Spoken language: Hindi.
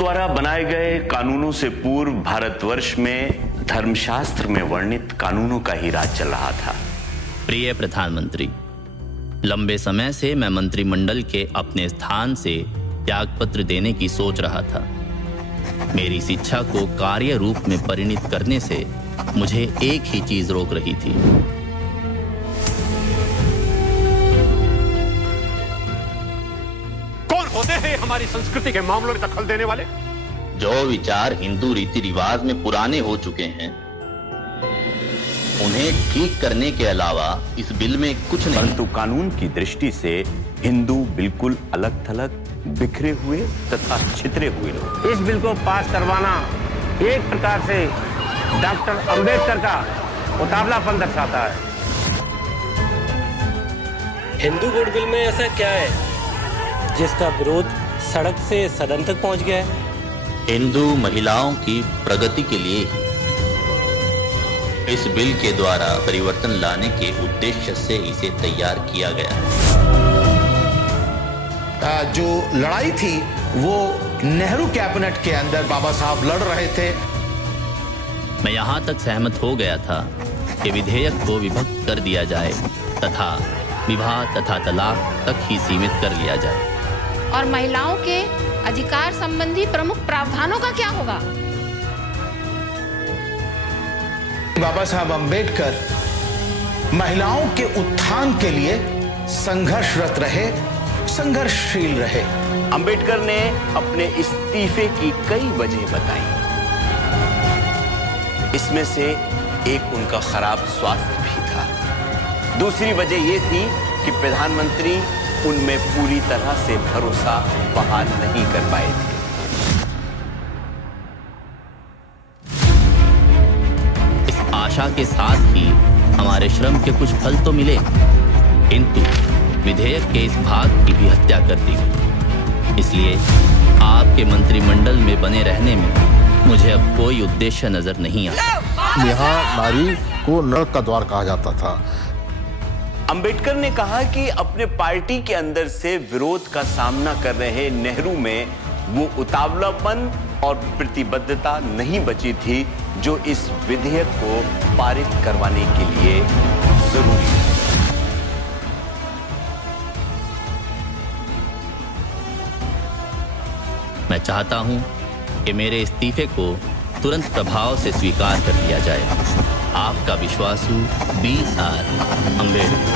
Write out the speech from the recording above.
द्वारा बनाए गए कानूनों से पूर्व भारतवर्ष में धर्मशास्त्र में वर्णित कानूनों का ही राज चल रहा था। प्रिय प्रधानमंत्री, लंबे समय से मैं मंत्रिमंडल के अपने स्थान से त्यागपत्र देने की सोच रहा था। मेरी इस इच्छा को कार्य रूप में परिणित करने से मुझे एक ही चीज रोक रही थी। कौन होते हैं हमारी संस्कृति के मामलों में दखल देने वाले? जो विचार हिंदू रीति रिवाज में पुराने हो चुके हैं, उन्हें ठीक करने के अलावा इस बिल में कुछ नहीं। परंतु कानून की दृष्टि से हिंदू बिल्कुल अलग थलग, बिखरे हुए तथा छितरे हुए लोग। इस बिल को पास करवाना एक प्रकार से डॉक्टर अंबेडकर का उतावलापन दर्शाता है। हिंदू वोट बिल में ऐसा क्या है जिसका विरोध सड़क से सदन तक पहुंच गया है? हिंदू महिलाओं की प्रगति के लिए ही इस बिल के द्वारा परिवर्तन लाने के उद्देश्य से इसे तैयार किया गया है। जो लड़ाई थी वो नेहरू कैबिनेट के अंदर बाबा साहब लड़ रहे थे। मैं यहाँ तक सहमत हो गया था कि विधेयक को विभक्त कर दिया जाए तथा विवाह तथा तलाक तक ही सीमित कर लिया जाए। और महिलाओं के अधिकार संबंधी प्रमुख प्रावधानों का क्या होगा? बाबा साहब अंबेडकर महिलाओं के उत्थान के लिए संघर्षरत रहे, संघर्षशील रहे। अंबेडकर ने अपने इस्तीफे की कई वजह बताई। इसमें से एक उनका खराब स्वास्थ्य भी था। दूसरी वजह यह थी कि प्रधानमंत्री उनमें पूरी तरह से भरोसा बहाल नहीं कर पाए थे। इस आशा के साथ ही हमारे श्रम के कुछ फल तो मिले, किंतु विधेयक के इस भाग की भी हत्या कर दी गई। इसलिए आपके मंत्रिमंडल में बने रहने में मुझे अब कोई उद्देश्य नजर नहीं आता। यहाँ नारी को नरक का द्वार कहा जाता था। अंबेडकर ने कहा कि अपने पार्टी के अंदर से विरोध का सामना कर रहे नेहरू में वो उतावलापन और प्रतिबद्धता नहीं बची थी जो इस विधेयक को पारित करवाने के लिए जरूरी है। मैं चाहता हूं कि मेरे इस्तीफे को तुरंत प्रभाव से स्वीकार कर लिया जाए। आपका विश्वासु B.R. अम्बेडकर।